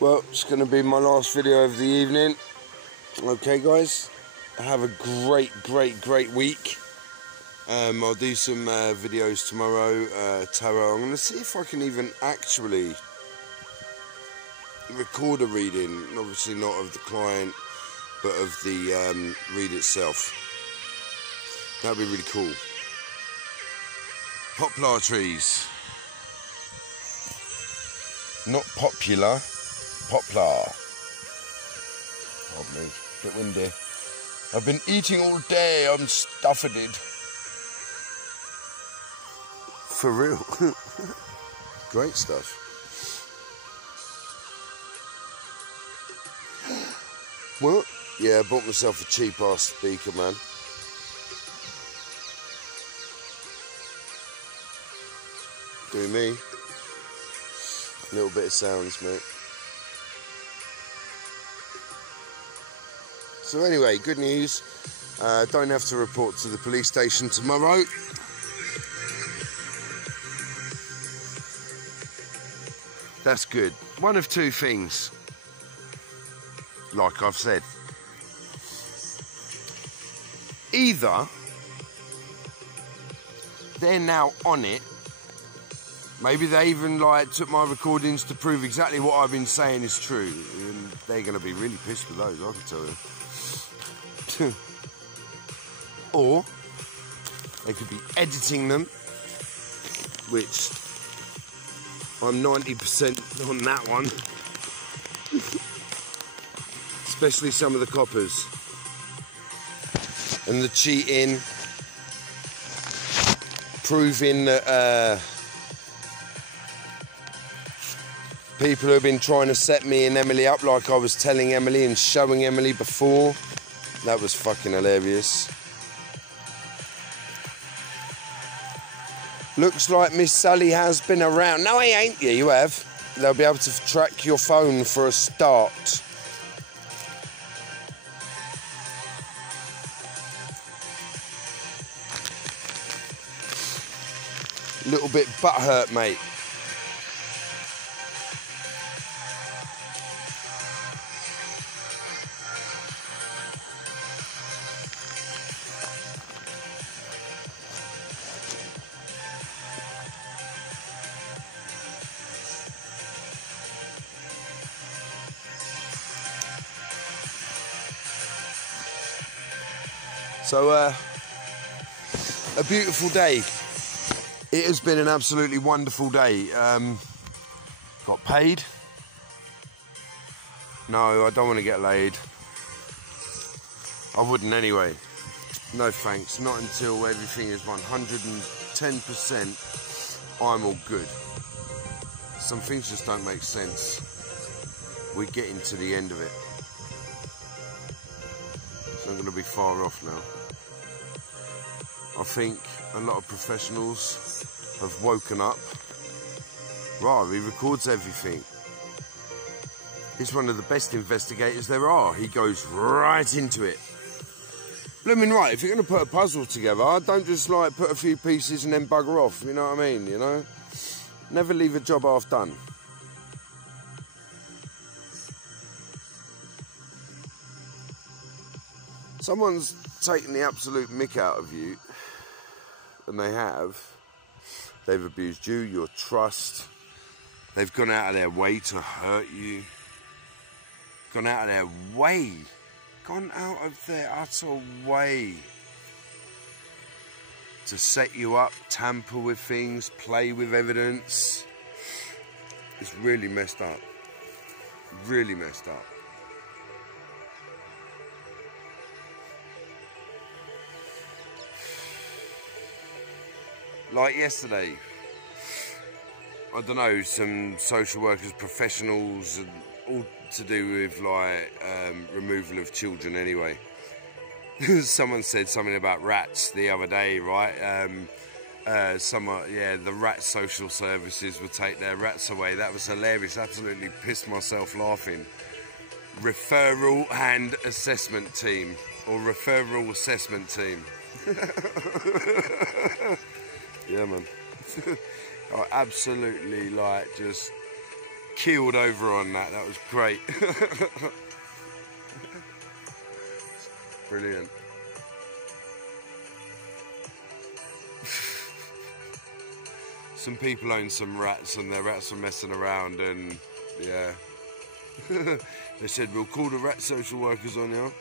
Well, it's going to be my last video of the evening. Okay, guys, have a great week. I'll do some videos tomorrow. Tarot. I'm going to see if I can even actually record a reading. Obviously not of the client, but of the read itself. That'd be really cool. Poplar trees. Not popular. Poplar. Pardon me, a bit windy. I've been eating all day, I'm stuffed. For real. Great stuff. What? Yeah, I bought myself a cheap ass speaker, man. Do me. A little bit of sounds, mate. So anyway, good news. Don't have to report to the police station tomorrow. That's good. One of two things, like I've said. Either they're now on it. Maybe they even took my recordings to prove exactly what I've been saying is true. And they're going to be really pissed with those, I can tell you. Or they could be editing them, which I'm 90% on that one. Especially some of the coppers. And the cheating, proving that people who have been trying to set me and Emily up like I was telling Emily and showing Emily before. That was fucking hilarious. Looks like Miss Sally has been around. No, I ain't. Yeah, you have. They'll be able to track your phone for a start. Little bit butthurt, mate. So, a beautiful day. It has been an absolutely wonderful day. Got paid. No, I don't want to get laid. I wouldn't anyway. No thanks, not until everything is 110%. I'm all good. Some things just don't make sense. We're getting to the end of it. So I'm going to be far off now. I think a lot of professionals have woken up. Right, he records everything. He's one of the best investigators there are. He goes right into it. Blooming right, if you're going to put a puzzle together, don't just put a few pieces and then bugger off, you know what I mean, you know? Never leave a job half done. Someone's taken the absolute mick out of you, and they have. They've abused you, your trust. They've gone out of their way to hurt you. Gone out of their way. Gone out of their utter way to set you up, tamper with things, play with evidence. It's really messed up. Really messed up. Like yesterday, I don't know, some social workers, professionals, all to do with removal of children anyway. Someone said something about rats the other day, right? The rat social services would take their rats away. That was hilarious, absolutely pissed myself laughing. Referral and assessment team, or referral assessment team. Yeah, man. I absolutely just Keeled over on that. That was great. Brilliant. Some people own some rats and their rats are messing around, and yeah. They said, we'll call the rat social workers on you.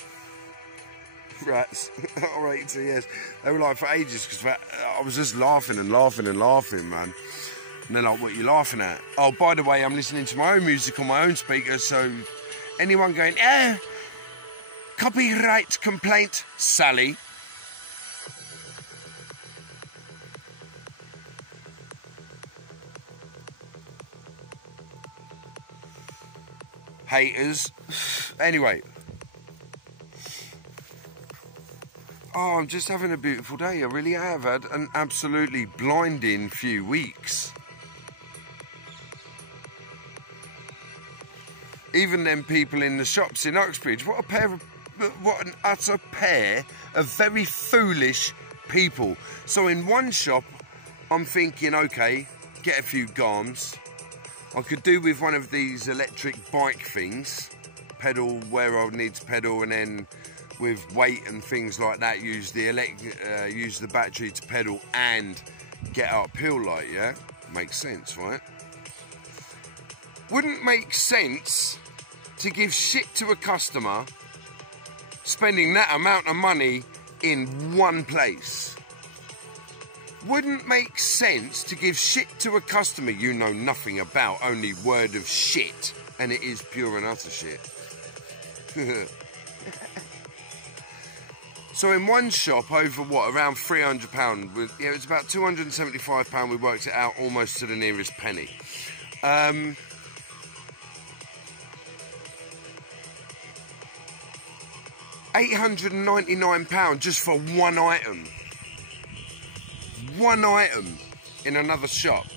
Rats. Alright, so yes. They were like for ages, because I was just laughing and laughing and laughing, man. And they're like, what are you laughing at? Oh, by the way, I'm listening to my own music on my own speaker, so anyone going, copyright complaint, Sally. Haters. Anyway. Oh, I'm just having a beautiful day. I really have had an absolutely blinding few weeks. Even them people in the shops in Uxbridge, what an utter pair of very foolish people. So in one shop, I'm thinking, okay, get a few garms. I could do with one of these electric bike things, pedal where I would need to pedal, and then with weight and things like that, use the battery to pedal and get uphill, like, yeah? Makes sense, right? Wouldn't make sense to give shit to a customer spending that amount of money in one place. Wouldn't make sense to give shit to a customer you know nothing about, only word of shit, and it is pure and utter shit. So in one shop, over what, around £300, yeah, it was about £275, we worked it out almost to the nearest penny. £899 just for one item. One item in another shop.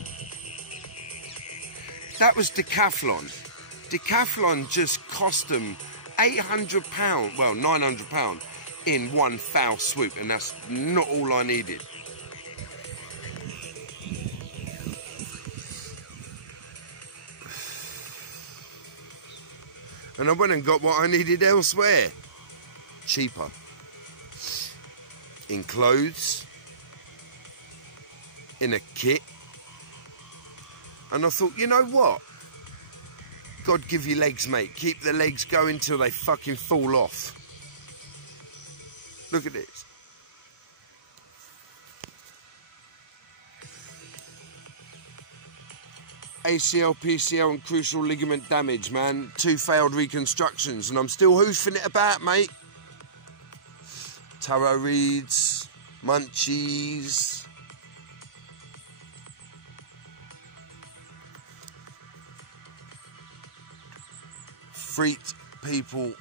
That was Decathlon. Decathlon just cost them £800, well, £900 in one foul swoop, and that's not all I needed. And I went and got what I needed elsewhere. Cheaper. In clothes. In a kit. And I thought, you know what? God give you legs, mate. Keep the legs going till they fucking fall off. Look at this. ACL, PCL and crucial ligament damage, man. 2 failed reconstructions, and I'm still hoofing it about, mate. Tarot reads, munchies. Freaked people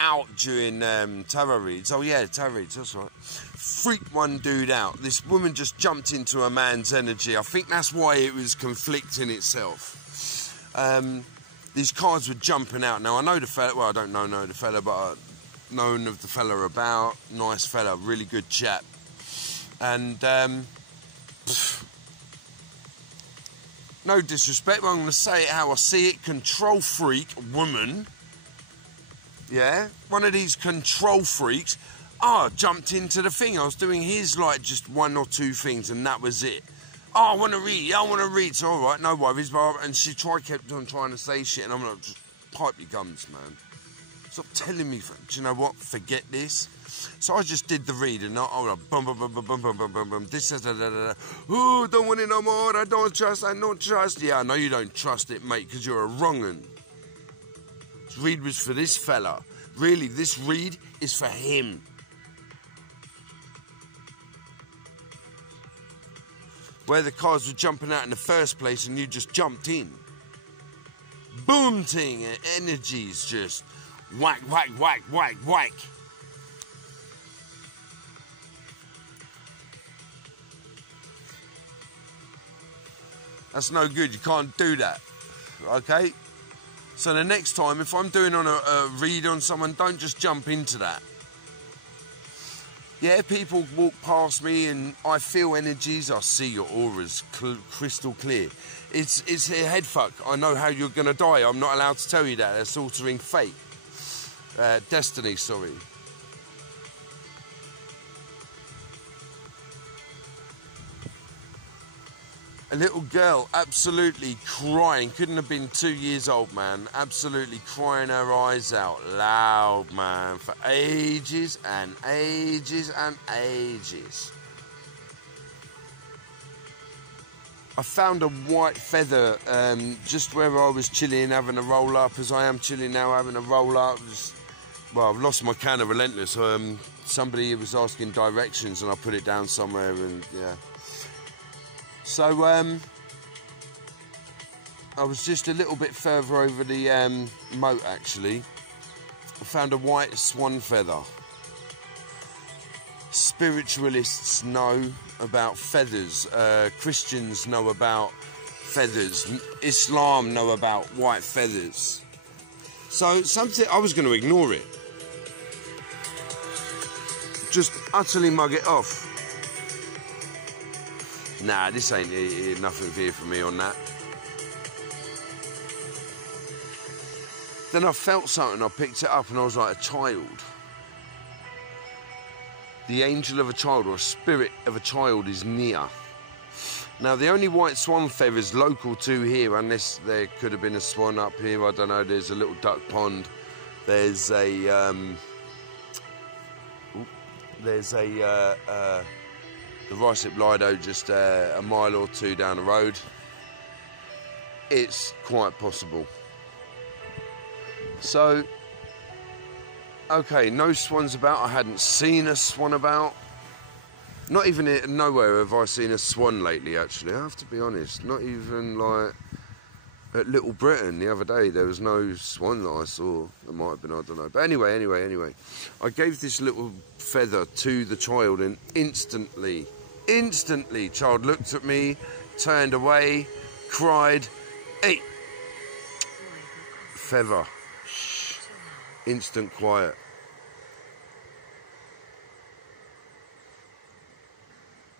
out during tarot reads. Oh yeah, tarot reads, that's right. Freaked one dude out. This woman just jumped into a man's energy. I think that's why it was conflicting itself. These cards were jumping out. Now I know the fella, well I don't know the fella, but I've known of the fella about. Nice fella, really good chap. And no disrespect, but I'm going to say it how I see it. Control freak woman. Yeah, one of these control freaks. Jumped into the thing. I was doing his, like, just 1 or 2 things, and that was it. I want to read. I want to read. So, all right, no worries. And she kept on trying to say shit, and I'm like, just pipe your guns, man. Stop telling me. Do you know what? Forget this. So I just did the read, and I was like, bum, bum, bum, bum, bum, bum, bum, bum, bum. This, da, da, da, da. Oh, don't want it no more. I don't trust. Yeah, I know you don't trust it, mate, because you're a wrong'un. This read was for this fella. Really, this read is for him. Where the cards were jumping out in the first place and you just jumped in. Boom ting, and energy's just whack, whack, whack, whack, whack. That's no good, you can't do that, okay? So the next time, if I'm doing on a read on someone, don't just jump into that. Yeah, people walk past me and I feel energies. I see your aura's crystal clear. It's a head fuck. I know how you're going to die. I'm not allowed to tell you that. That's altering fate. Destiny, sorry. A little girl absolutely crying. Couldn't have been 2 years old, man. Absolutely crying her eyes out loud, man. For ages and ages and ages. I found a white feather just where I was chilling, having a roll up. As I am chilling now, having a roll up. Well, I've lost my can of Relentless. Somebody was asking directions and I put it down somewhere and yeah. So, I was just a little bit further over the moat, actually. I found a white swan feather. Spiritualists know about feathers. Christians know about feathers. Islam know about white feathers. So, something I was going to ignore it. Just utterly mug it off. Nah, this ain't nothing here for me on that. Then I felt something, I picked it up and I was like a child. The angel of a child or a spirit of a child is near. Now the only white swan feathers local to here, unless there could have been a swan up here, I don't know, there's a little duck pond. There's a, the Ricep Lido just a mile or two down the road. It's quite possible. So, okay, no swans about. I hadn't seen a swan about. Not even nowhere have I seen a swan lately, actually. I have to be honest. Not even like at Little Britain the other day. There was no swan that I saw. There might have been, I don't know. But anyway. I gave this little feather to the child and instantly, child looked at me, turned away, cried, "Hey!" Feather. Shh. Instant quiet.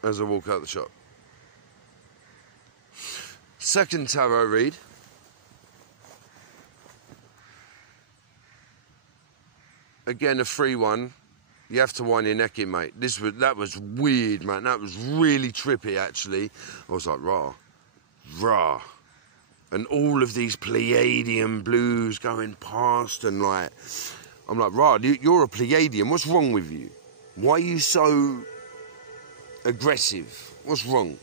As I walk out the shop. Second tarot read. Again, a free one. You have to wind your neck in, mate. That was weird, man. That was really trippy, actually. I was like, rah. And all of these Pleiadian blues going past and like, I'm like, rah, you're a Pleiadian. What's wrong with you? Why are you so aggressive? What's wrong?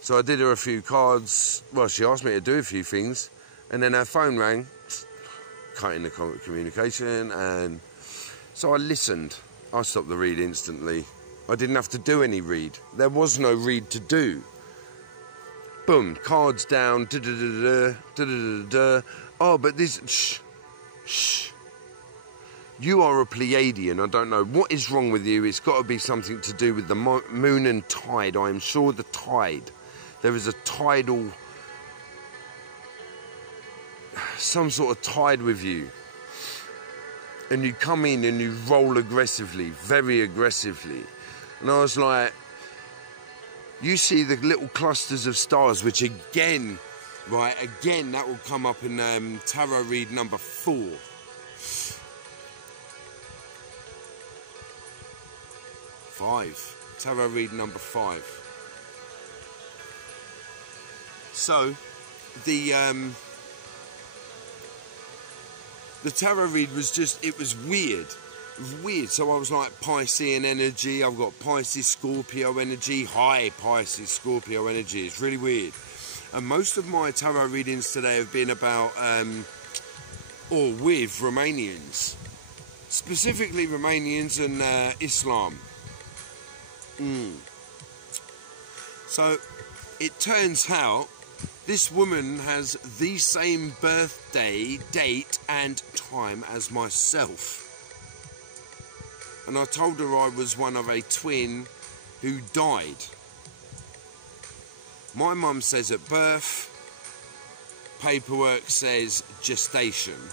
So I did her a few cards. Well, she asked me to do a few things. And then her phone rang, cutting the communication, and so I listened. I stopped the read instantly. I didn't have to do any read. There was no read to do. Boom, cards down, Oh, but this, shh. You are a Pleiadian, I don't know. What is wrong with you? It's got to be something to do with the moon and tide. I am sure the tide. There is a tidal, some sort of tide with you. And you come in and you roll aggressively, very aggressively. And I was like, you see the little clusters of stars, which again, that will come up in tarot read number 4. Tarot read number 5. So, the tarot read was just, it was weird. So I was like Piscean energy. I've got Pisces, Scorpio energy, high Pisces, Scorpio energy. It's really weird. And most of my tarot readings today have been about, or with Romanians. Specifically Romanians and Islam. So it turns out this woman has the same birthday, date and time as myself. And I told her I was one of a twin who died. My mum says at birth, paperwork says gestation.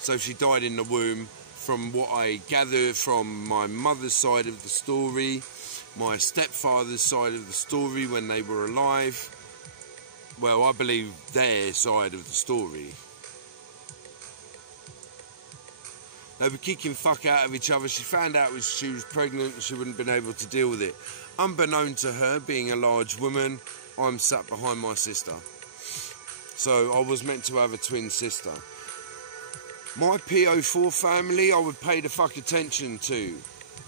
So she died in the womb, from what I gather from my mother's side of the story, my stepfather's side of the story when they were alive, well, I believe their side of the story. They were kicking fuck out of each other. She found out she was pregnant and she wouldn't have been able to deal with it. Unbeknown to her, being a large woman, I'm sat behind my sister. So I was meant to have a twin sister. My PO4 family, I would pay the fuck attention to.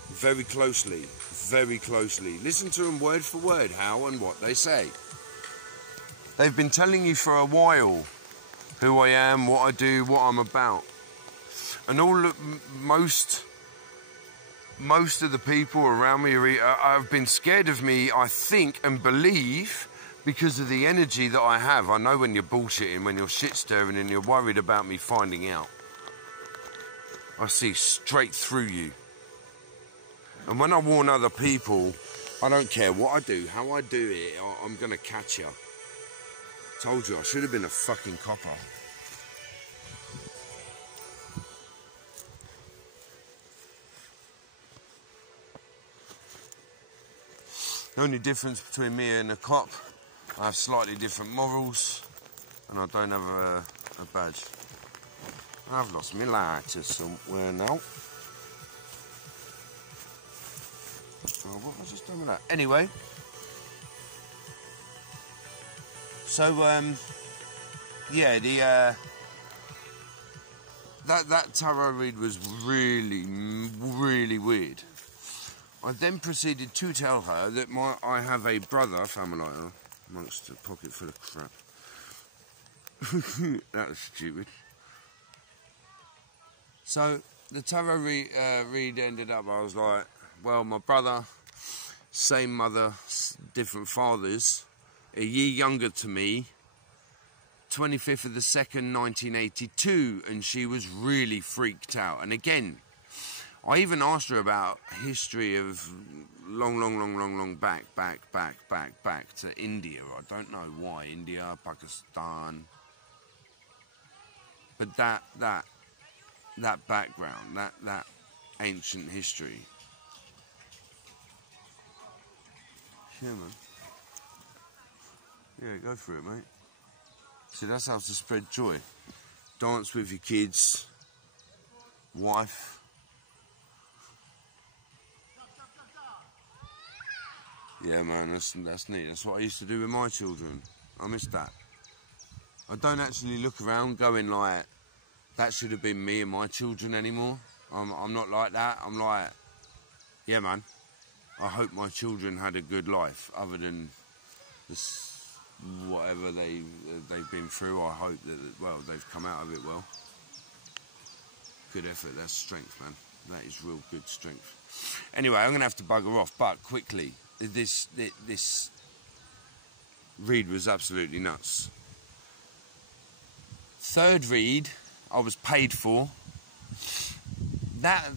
Very closely. Very closely. Listen to them word for word, how and what they say. They've been telling you for a while who I am, what I do, what I'm about. And most of the people around me have been scared of me, I think, and believe, because of the energy that I have. I know when you're bullshitting, when you're shit stirring and you're worried about me finding out. I see straight through you. And when I warn other people, I don't care what I do, how I do it, I'm gonna catch you. Told you, I should have been a fucking copper. The only difference between me and a cop, I have slightly different morals, and I don't have a badge. I've lost my lighter somewhere now. Oh, what was I just doing with that? Anyway. So, yeah, that tarot read was really, really weird. I then proceeded to tell her that I have a brother, I found my lighter amongst a pocket full of crap. That was stupid. So the tarot read ended up, I was like, well, my brother, same mother, different fathers, a year younger to me, 25th of the 2nd, 1982, and she was really freaked out. And again, I even asked her about history of long back to India. I don't know why, India, Pakistan. But that background, that ancient history. Yeah, man. Yeah, go for it, mate. See, that's how to spread joy. Dance with your kids, wife. Yeah, man, that's neat. That's what I used to do with my children. I miss that. I don't actually look around going like, that should have been me and my children anymore. I'm not like that. I'm like, yeah, man, I hope my children had a good life other than this, whatever they've been through. I hope that, well, they've come out of it well. Good effort. That's strength, man. That is real good strength. Anyway, I'm going to have to bugger off, but quickly. This read was absolutely nuts. Third read, I was paid for. That,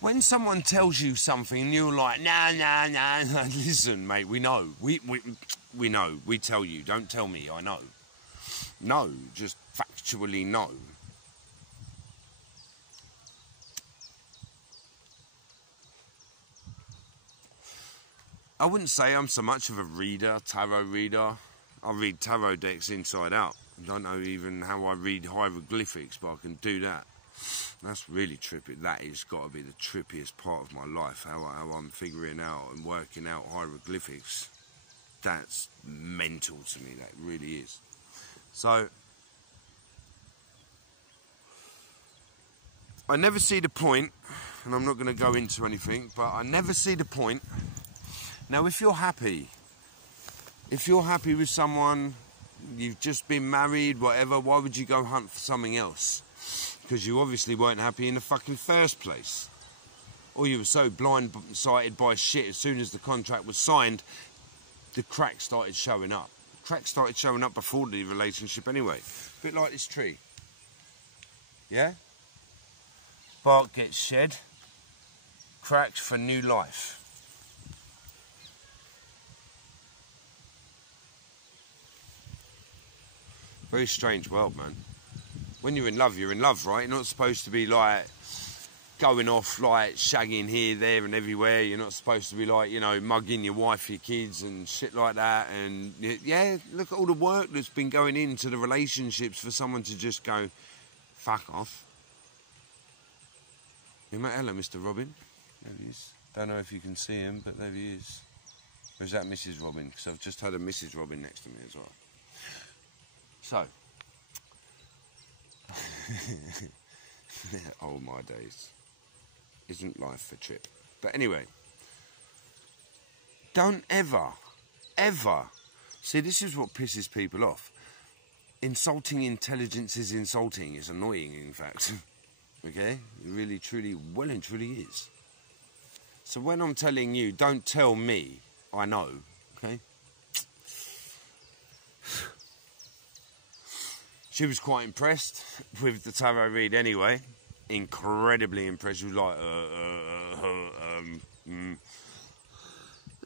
when someone tells you something and you're like, nah, listen, mate, we know. We know. We tell you. Don't tell me, I know. No, just factually no. I wouldn't say I'm so much of a reader, tarot reader. I read tarot decks inside out. I don't know even how I read hieroglyphics, but I can do that. That's really trippy. That has got to be the trippiest part of my life, how I'm figuring out and working out hieroglyphics. That's mental to me, that really is. So, I never see the point, and I'm not going to go into anything, but I never see the point. Now, if you're happy with someone, you've just been married, whatever, why would you go hunt for something else? Because you obviously weren't happy in the fucking first place. Or you were so blindsided by shit, as soon as the contract was signed, the cracks started showing up. Cracks started showing up before the relationship anyway. A bit like this tree. Yeah? Bark gets shed, cracks for new life. Very strange world, man. When you're in love, right? You're not supposed to be like going off like shagging here, there and everywhere. You're not supposed to be like, you know, mugging your wife, your kids and shit like that. And yeah, look at all the work that's been going into the relationships for someone to just go, fuck off. Hello, Mr. Robin. There he is. Don't know if you can see him, but there he is. Or is that Mrs. Robin? Because I've just had a Mrs. Robin next to me as well. So. Oh my days. Isn't life a trip? But anyway. Don't ever, see, this is what pisses people off. Insulting intelligence is insulting. It's annoying, in fact. Okay? It really, truly, well and truly is. So when I'm telling you, don't tell me, I know, okay? She was quite impressed with the tarot read anyway. Incredibly impressed. She was like,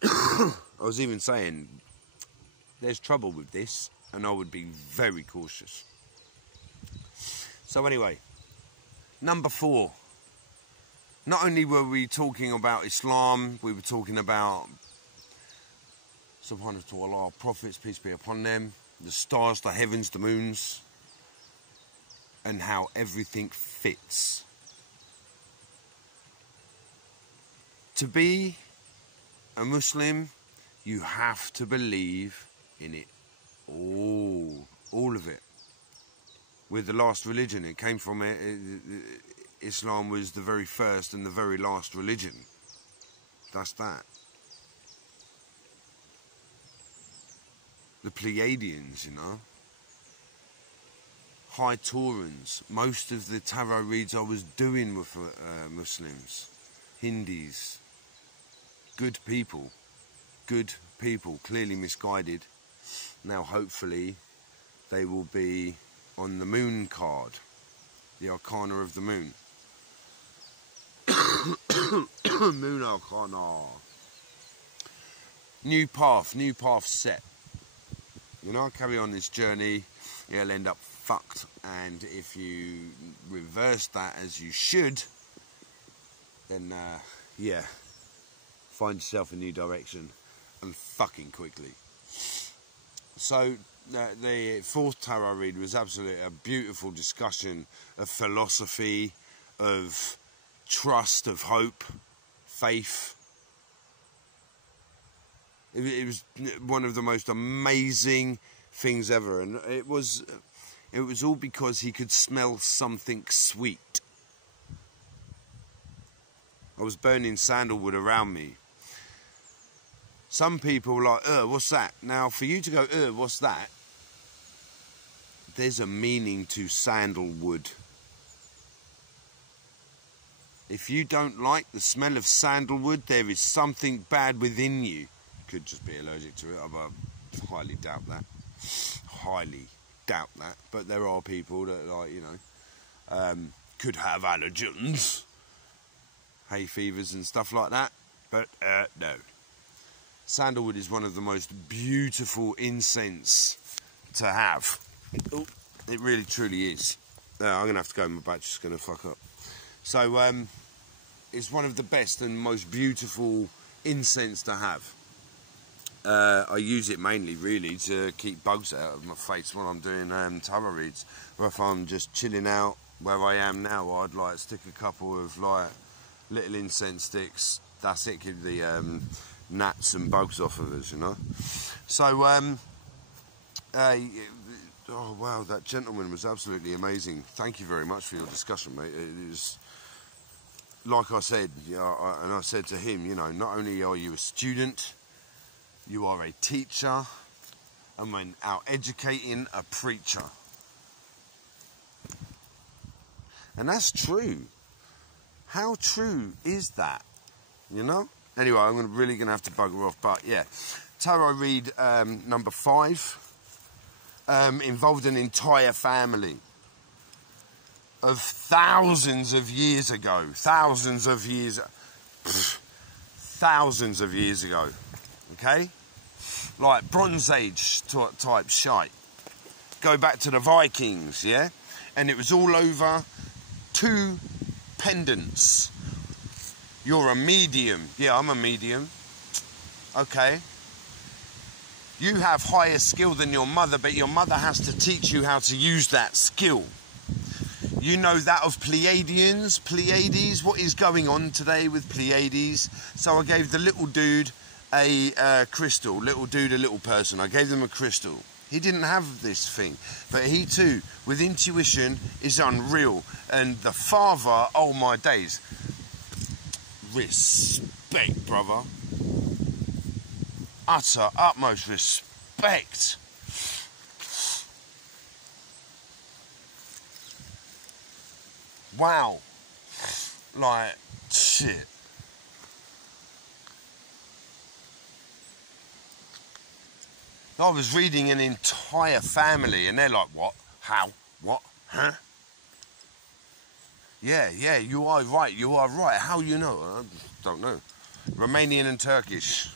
I was even saying, there's trouble with this, and I would be very cautious. So anyway, number 4. Not only were we talking about Islam, we were talking about subhanahu wa ta'ala, prophets, peace be upon them, the stars, the heavens, the moons, and how everything fits. To be a Muslim, you have to believe in it all of it. We're the last religion. It came from it. Islam was the very first and the very last religion. That's that. The Pleiadians, you know. High Taurans. Most of the tarot reads I was doing with Muslims. Hindis. Good people, clearly misguided. Now hopefully they will be on the moon card, the Arcana of the moon. Moon Arcana. New path set. You know, carry on this journey, you'll end up fucked, and if you reverse that as you should, then yeah. Find yourself a new direction, and fucking quickly. So the 4th tarot read was absolutely a beautiful discussion of philosophy, of trust, of hope, faith. It was one of the most amazing things ever, and it was all because he could smell something sweet. I was burning sandalwood around me. Some people were like, what's that? Now, for you to go, what's that? There's a meaning to sandalwood. If you don't like the smell of sandalwood, there is something bad within you. Could just be allergic to it. I highly doubt that. Highly doubt that. But there are people that, like, you know, could have allergens, hay fevers and stuff like that. But no. Sandalwood is one of the most beautiful incense to have. Oh, it really truly is. I'm going to have to go, my battery's going to fuck up. So, it's one of the best and most beautiful incense to have. I use it mainly, really, to keep bugs out of my face when I'm doing tarot reads. Or if I'm just chilling out where I am now, I'd like stick a couple of like little incense sticks. That's it, keep the gnats and bugs off of us, you know. So, oh wow, that gentleman was absolutely amazing. Thank you very much for your discussion, mate. It is, like I said, and I said to him, you know, not only are you a student, you are a teacher, and when out educating, a preacher. And that's true. How true is that? You know? Anyway, I'm really going to have to bugger off, but yeah. Tarot read number 5 involved an entire family of thousands of years ago. Thousands of years ago. Okay? Like Bronze Age type shite. Go back to the Vikings, yeah? and it was all over 2 pendants. You're a medium. Yeah, I'm a medium. Okay. You have higher skill than your mother, but your mother has to teach you how to use that skill. You know that of Pleiadians. Pleiades, what is going on today with Pleiades? So I gave the little dude a crystal. Little dude, a little person. I gave them a crystal. He didn't have this thing. But he too, with intuition, is unreal. And the father, oh my days. Respect, brother. Utter, utmost respect. Wow. Like, shit. I was reading an entire family and they're like, what? How? What? Huh? Yeah, you are right, you are right. How you know? I don't know. Romanian and Turkish.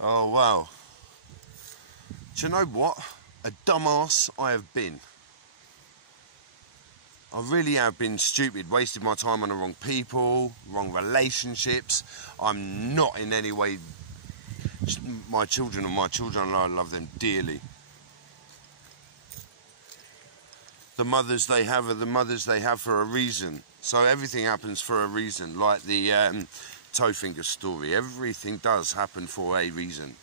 Oh, wow. Do you know what? A dumbass I have been. I really have been stupid, wasted my time on the wrong people, wrong relationships. I'm not in any way my children, I love them dearly. The mothers they have are the mothers they have for a reason. So everything happens for a reason, like the toe finger story. Everything does happen for a reason.